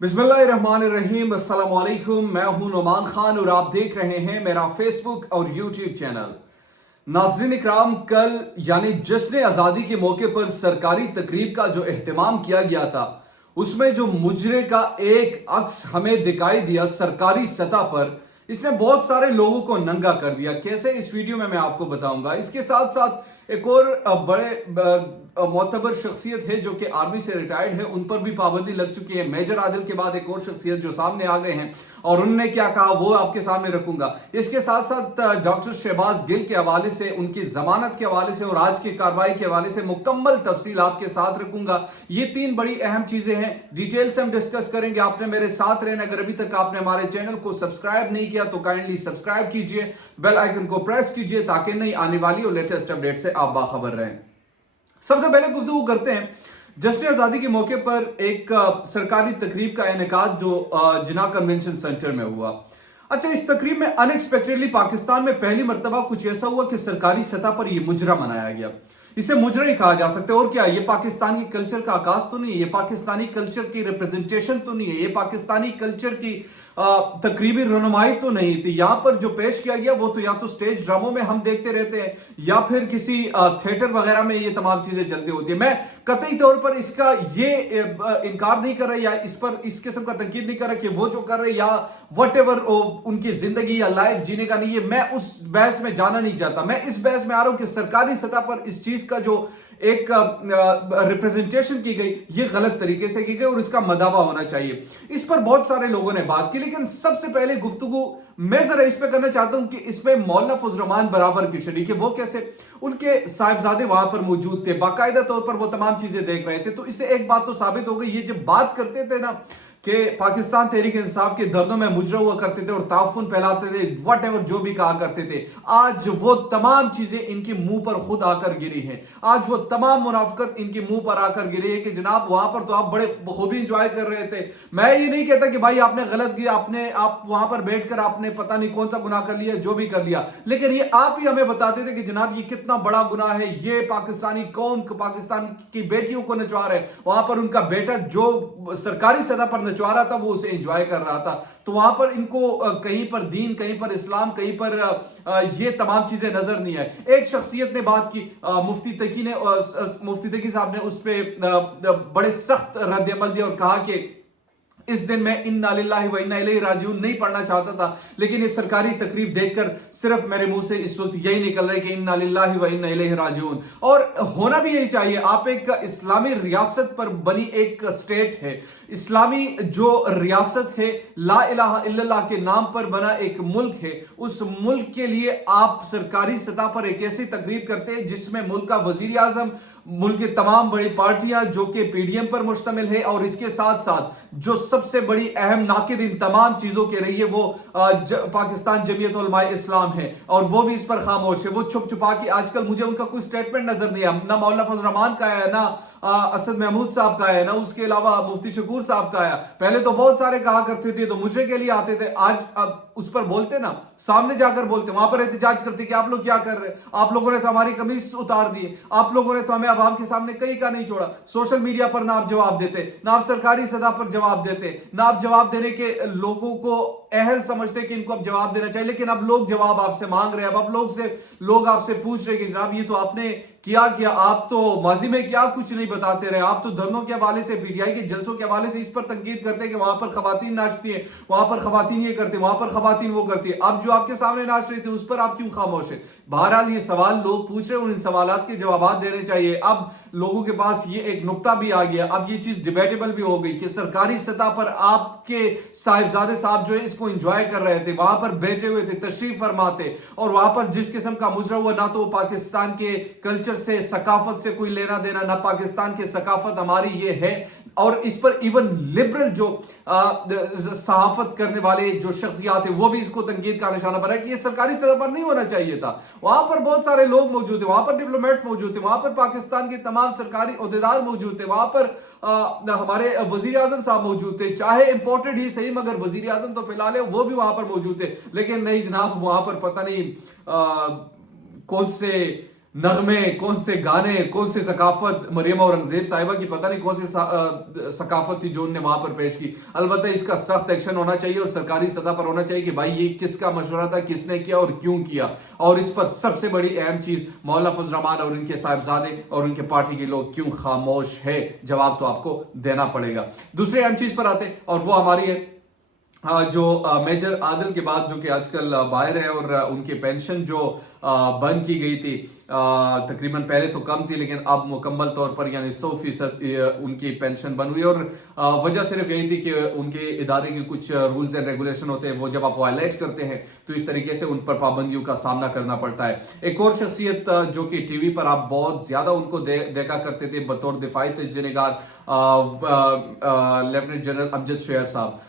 बिस्मिल्लाहिर्रहमानिर्रहीम, अस्सलाम वालेकुम। मैं हूं नुमान खान और आप देख रहे हैं मेरा फेसबुक और यूट्यूब चैनल। नाज़रीन इकराम, कल यानी जश्न आज़ादी के मौके पर सरकारी तकरीब का जो एहतमाम किया गया था, उसमें जो मुजरे का एक अक्स हमें दिखाई दिया सरकारी सतह पर, इसने बहुत सारे लोगों को नंगा कर दिया। कैसे, इस वीडियो में मैं आपको बताऊंगा। इसके साथ साथ एक और बड़े मोतबर शख्सियत है जो कि आर्मी से रिटायर्ड है, उन पर भी पाबंदी लग चुकी है। मेजर आदिल के बाद एक और शख्सियत जो सामने आ गए हैं और उन्होंने क्या कहा वो आपके सामने रखूंगा। इसके साथ साथ डॉक्टर शहबाज गिल के हवाले से, उनकी जमानत के हवाले से और आज की कार्रवाई के हवाले से मुकम्मल तफसील आपके साथ रखूंगा। ये तीन बड़ी अहम चीजें हैं, डिटेल से हम डिस्कस करेंगे। आपने मेरे साथ रहना, अगर अभी तक आपने हमारे चैनल को सब्सक्राइब नहीं किया तो काइंडली सब्सक्राइब कीजिए, बेल आइकन को प्रेस कीजिए ताकि नई आने वाली और लेटेस्ट अपडेट से आप बाखबर रहें। सबसे पहले गुफ्तगू करते हैं जश्न आज़ादी के मौके पर एक सरकारी तकरीब का इनेकाद जो जिना कन्वेंशन सेंटर में हुआ। अच्छा, इस तकरीब में अनएक्सपेक्टेडली पाकिस्तान में पहली मर्तबा कुछ ऐसा हुआ कि सरकारी सतह पर यह मुजरा मनाया गया। इसे मुजरा ही कहा जा सकता है, और क्या, ये पाकिस्तानी कल्चर का आकाश तो नहीं है, ये पाकिस्तानी कल्चर की रिप्रेजेंटेशन तो नहीं है, ये पाकिस्तानी कल्चर की तकरीबी रनुमाई तो नहीं थी। यहां पर जो पेश किया गया वो तो या तो स्टेज ड्रामों में हम देखते रहते हैं या फिर किसी थिएटर वगैरह में ये तमाम चीजें चलती होती है। मैं कतई तौर पर इसका ये इनकार नहीं कर रहा या इस पर इस किस्म का तंकीद नहीं कर रहा कि वो जो कर रहे या वट एवर उनकी जिंदगी या लाइफ जीने का नहीं है। मैं उस बहस में जाना नहीं चाहता। मैं इस बहस में आ रहा हूं कि सरकारी सतह पर इस चीज का जो एक रिप्रेजेंटेशन की गई, ये गलत तरीके से की गई और इसका मदावा होना चाहिए। इस पर बहुत सारे लोगों ने बात की, लेकिन सबसे पहले गुफ्तगू मैं जरा इस पे करना चाहता हूं कि इसमें मौलाना फजल रहमान बराबर की शरीक है। वो कैसे? उनके साहिबजादे वहां पर मौजूद थे, बाकायदा तौर पर वो तमाम चीजें देख रहे थे। तो इससे एक बात तो साबित हो गई, ये जब बात करते थे ना कि पाकिस्तान तहरीक इंसाफ के दर्दों में मुजरा हुआ करते थे और ताफुन फैलाते थे, वट एवर जो भी कहा करते थे, आज वो तमाम चीजें इनके मुंह पर खुद आकर गिरी हैं। आज वो तमाम मुनाफिकत इनके मुंह पर आकर गिरी है कि जनाब वहां पर तो आप बड़े खूबी इंजॉय कर रहे थे। मैं ये नहीं कहता कि भाई आपने गलत किया, आप वहां पर बैठकर आपने पता नहीं कौन सा गुनाह कर लिया, जो भी कर लिया, लेकिन ये आप ही हमें बताते थे कि जनाब ये कितना बड़ा गुनाह है, ये पाकिस्तानी कौम, पाकिस्तान की बेटियों को नचवा रहे। वहां पर उनका बेटा जो सरकारी सतह पर नचवा रहा था वो उसे एंजॉय कर रहा था। तो वहां पर इनको कहीं पर दीन, कहीं पर इस्लाम, कहीं पर ये तमाम चीजें नजर नहीं है। एक शख्सियत ने बात की, मुफ्ती तकी साहब ने उस पर बड़े सख्त रद्द अमल दिया और कहा कि इस दिन मैं इन्ना लिल्लाहि व इन्ना इलैहि राजिऊन नहीं पढ़ना चाहता था, लेकिन ये सरकारी तकरीब देखकर सिर्फ मेरे मुंह से इस वक्त यही निकल रहा है कि इन्ना लिल्लाहि व इन्ना इलैहि राजिऊन। और होना भी यही चाहिए। आप एक इस्लामी रियासत पर बनी एक स्टेट है, इस्लामी जो रियासत है, ला इलाहा इल्लल्लाह के नाम पर बना एक मुल्क है, उस मुल्क के लिए आप सरकारी सतह पर एक ऐसी तकरीब करते हैं जिसमें मुल्क का वजीर आजम, मुल्क की तमाम बड़ी पार्टियां जो कि पीडीएम पर मुश्तमिल है, और इसके साथ साथ जो सबसे बड़ी अहम नाकिद इन तमाम चीजों के रही है वो पाकिस्तान जमीयत उलमा इस्लाम है, और वो भी इस पर खामोश है। वो छुप छुपा के, आजकल मुझे उनका कोई स्टेटमेंट नजर नहीं है, ना मौलाना फजल रहमान का है, ना असद महमूद साहब का है, ना उसके अलावा मुफ्ती शकूर साहब का है। पहले तो बहुत सारे कहा करते थे तो मुझे के लिए आते थे, आज अब उस पर बोलते ना, सामने जाकर बोलते, वहां पर एहतजाज करते कि आप लोग क्या कर रहे हैं, आप लोगों ने तो हमारी कमीज उतार दी, आप लोगों ने तो हमें आवाम के सामने कहीं का नहीं छोड़ा। सोशल मीडिया पर ना आप जवाब देते, ना आप सरकारी सतह पर जवाब देते, ना आप जवाब देने के लोगों को अहल समझते कि इनको अब जवाब देना चाहिए, लेकिन अब लोग जवाब आपसे मांग रहे हैं। अब लोग आपसे पूछ रहे हैं कि जनाब ये तो आपने किया, आप तो माजी में क्या कुछ नहीं बताते रहे, आप तो धरनों के हवाले से, पीटीआई के जलसों के हवाले से इस पर तंकीद करते हैं कि वहां पर खवातीन नाचती है, वहां पर खवातीन ये करते, वहां पर खवातीन वो करती है। अब जो आपके सामने नाच रही थी उस पर आप क्यों खामोश है? बहरहाल ये सवाल लोग पूछ रहे हैं और इन सवालात के जवाब देने चाहिए। अब लोगों के पास ये एक नुक्ता भी आ गया, अब ये चीज डिबेटेबल भी हो गई कि सरकारी सतह पर आपके साहिबजादे साहब जो है इसको एंजॉय कर रहे थे, वहां पर बैठे हुए थे, तशरीफ फरमाते, और वहां पर जिस किस्म का मुजरा हुआ, ना तो पाकिस्तान के कल्चर से, सकाफत से कोई लेना देना, ना पाकिस्तान की सकाफत हमारी ये है। और इस पर इवन लिबरल जो सहाफत करने वाले जो शख्सियात है वो भी इसको तंकीद का निशाना बनाया कि ये सरकारी सतह पर नहीं होना चाहिए था। वहां पर बहुत सारे लोग मौजूद थे, वहां पर डिप्लोमेट्स मौजूद थे, वहां पर पाकिस्तान के तमाम सरकारी ओहदेदार मौजूद थे, वहां पर हमारे वजीर आजम साहब मौजूद थे, चाहे इंपोर्टेड ही सही मगर वजीर आजम तो फिलहाल है, वो भी वहां पर मौजूद थे। लेकिन नहीं जनाब, वहां पर पता नहीं कौन से नगमे, कौन से गाने, कौन सी सकाफत, मरियम औरंगजेब साहिबा की पता नहीं कौन सी सकाफत थी जो उन्होंने वहां पर पेश की। अलबत्ता इसका सख्त एक्शन होना चाहिए और सरकारी सतह पर होना चाहिए कि भाई ये किसका मशवरा था, किसने किया और क्यों किया। और इस पर सबसे बड़ी अहम चीज, मौलाना फजल रहमान और इनके साहिबजादे और उनके पार्टी के लोग क्यों खामोश है, जवाब तो आपको देना पड़ेगा। दूसरी अहम चीज पर आते और वो हमारी है जो मेजर आदिल के बाद जो कि आजकल बाहर है और उनकी पेंशन जो बंद की गई थी, तकरीबन पहले तो कम थी लेकिन अब मुकम्मल तौर पर यानी 100% उनकी पेंशन बंद हुई। और वजह सिर्फ यही थी कि उनके इदारे के कुछ रूल्स एंड रेगुलेशन होते हैं, वो जब आप वायलेट करते हैं तो इस तरीके से उन पर पाबंदियों का सामना करना पड़ता है। एक और शख्सियत जो कि टीवी पर आप बहुत ज्यादा उनको देखा करते थे बतौर दिफाई तजनिगार, लेफ्टिनेंट जनरल अमजद शेर साहब,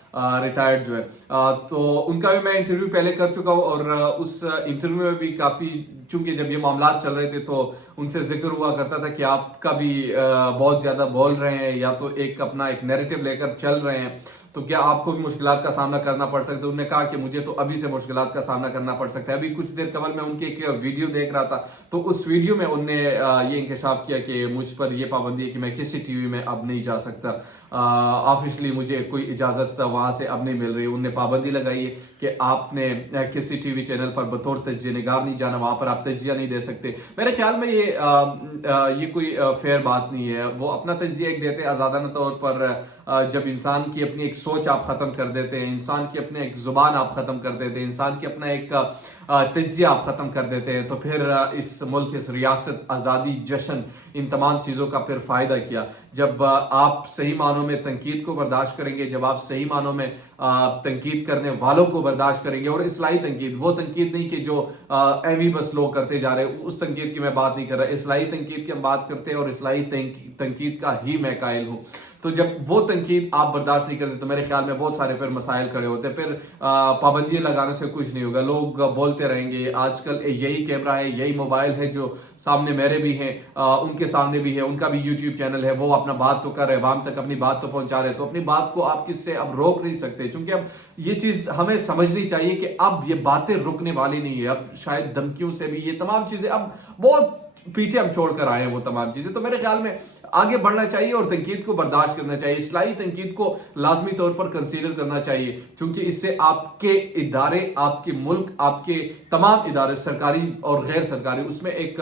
रिटायर्ड जो है, तो उनका भी मैं इंटरव्यू पहले कर चुका हूँ और उस इंटरव्यू में भी काफ़ी, चूंकि जब ये मामला चल रहे थे तो उनसे जिक्र हुआ करता था कि आपका भी बहुत ज़्यादा बोल रहे हैं या तो एक अपना एक नैरेटिव लेकर चल रहे हैं, तो क्या आपको भी मुश्किलात का सामना करना पड़ सकता है। उन्होंने कहा कि मुझे तो अभी से मुश्किलात का सामना करना पड़ सकता है। अभी कुछ देर कबल मैं उनकी एक वीडियो देख रहा था तो उस वीडियो में उनने ये इंकशाफ किया कि मुझ पर ये पाबंदी है कि मैं किसी टीवी में अब नहीं जा सकता, ऑफिशियली मुझे कोई इजाज़त वहाँ से अब नहीं मिल रही। उनने पाबंदी लगाई है कि आपने किसी टीवी चैनल पर बतौर तज्जिया नहीं जाना, वहाँ पर आप तज्जिया नहीं दे सकते। मेरे ख्याल में ये कोई फेयर बात नहीं है। वो अपना तज्जिया एक देते हैं आज़ादाना तौर पर, जब इंसान की अपनी एक सोच आप ख़त्म कर देते हैं, इंसान की अपनी एक ज़ुबान आप ख़त्म कर देते हैं, इंसान की अपना एक तज्जिया आप ख़त्म कर देते हैं, तो फिर इस मुल्क, इस रियासत, आज़ादी, जश्न, इन तमाम चीज़ों का फिर फ़ायदा किया। जब आप सही मानों में तनकीद को बर्दाश्त करेंगे, जब आप सही मानों में तनकीद करने वालों को बर्दाश्त करेंगे, और इस्लाही तनकीद, वो तनकीद नहीं कि जो एवी बस लोग करते जा रहे हैं, उस तनकीद की मैं बात नहीं कर रहा, इस्लाही तनकीद की हम बात करते हैं और इस्लाही तनकीद का ही मैं कायल हूँ। तो जब वो तनकीद आप बर्दाश्त नहीं करते तो मेरे ख्याल में बहुत सारे फिर मसाइल खड़े होते हैं। फिर पाबंदियाँ लगाने से कुछ नहीं होगा, लोग बोलते रहेंगे। आजकल यही कैमरा है, यही मोबाइल है, जो सामने मेरे भी हैं, उनके सामने भी है, उनका भी यूट्यूब चैनल है, वो अपना बात तो कर रहे हैं, आवाम तक अपनी बात तो पहुंचा रहे हैं, तो अपनी बात को आप किससे अब रोक नहीं सकते। क्योंकि अब ये चीज़ हमें समझनी चाहिए कि अब ये बातें रुकने वाली नहीं है। अब शायद धमकियों से भी ये तमाम चीज़ें अब बहुत पीछे हम छोड़ कर आए हैं वो तमाम चीज़ें। तो मेरे ख्याल में आगे बढ़ना चाहिए और तनकीद को बर्दाश्त करना चाहिए, इस्लाही तनकीद को लाजमी तौर पर कंसीडर करना चाहिए, क्योंकि इससे आपके इदारे, आपके मुल्क, आपके तमाम इदारे सरकारी और गैर सरकारी, उसमें एक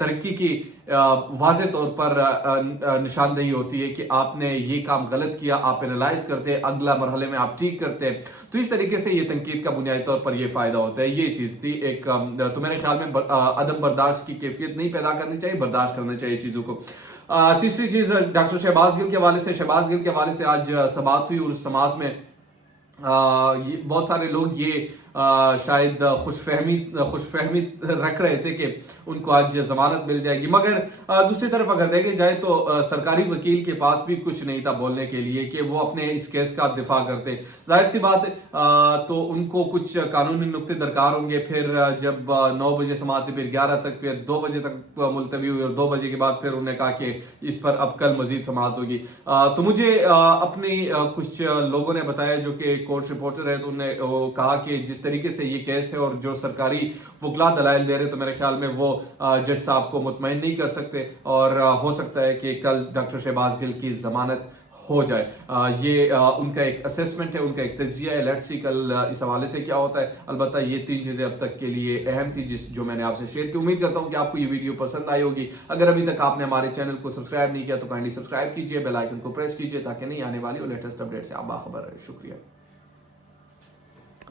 तरक्की की वाज़े तौर पर निशानदेही होती है कि आपने ये काम गलत किया, आप एनालाइज करते हैं, अगला मरहले में आप ठीक करते हैं। तो इस तरीके से ये तनकीद का बुनियादी तौर पर ये फ़ायदा होता है। ये चीज़ थी एक, तो मेरे ख्याल में अदम बर्दाश्त की कैफियत नहीं पैदा करनी चाहिए, बर्दाश्त करना चाहिए चीज़ों को। तीसरी चीज़ डॉक्टर शहबाज गिल के हवाले से, शहबाज गिल के हवाले से आज समाअत हुई और उस समाअत में ये बहुत सारे लोग ये शायद खुशफहमी रख रहे थे कि उनको आज जमानत मिल जाएगी, मगर दूसरी तरफ अगर देखे जाए तो सरकारी वकील के पास भी कुछ नहीं था बोलने के लिए कि वो अपने इस केस का दिफा करते। जाहिर सी बात है, तो उनको कुछ कानूनी नुक्ते दरकार होंगे। फिर जब 9 बजे समाअत थी, फिर 11 तक, फिर 2 बजे तक मुलतवी हुई और 2 बजे के बाद फिर उन्होंने कहा कि इस पर अब कल मजीद समाअत होगी। तो मुझे अपनी कुछ लोगों ने बताया जो कि कोर्ट रिपोर्टर है, तो उन्होंने कहा कि जिस तरीके से ये केस है और जो सरकारी वकला दलाइल दे रहे, तो मेरे ख्याल में वो जज साहब को मुतमईन नहीं कर सकते और हो सकता है कि कल डॉक्टर शहबाज गिल की जमानत हो जाए। ये उनका एक असेसमेंट है, उनका एक तज्जिया है। लेट्स सी कल इस हवाले से क्या होता है। अलबत्ता ये 3 चीज़ें अब तक के लिए अहम थी जो मैंने आपसे शेयर की। उम्मीद करता हूँ कि आपको ये वीडियो पसंद आई होगी। अगर अभी तक आपने हमारे चैनल को सब्सक्राइब नहीं किया तो काइंडली सब्सक्राइब कीजिए, बेल आइकन को प्रेस कीजिए ताकि नहीं आने वाली और लेटेस्ट अपडेट से आप बाखबर रहे। शुक्रिया।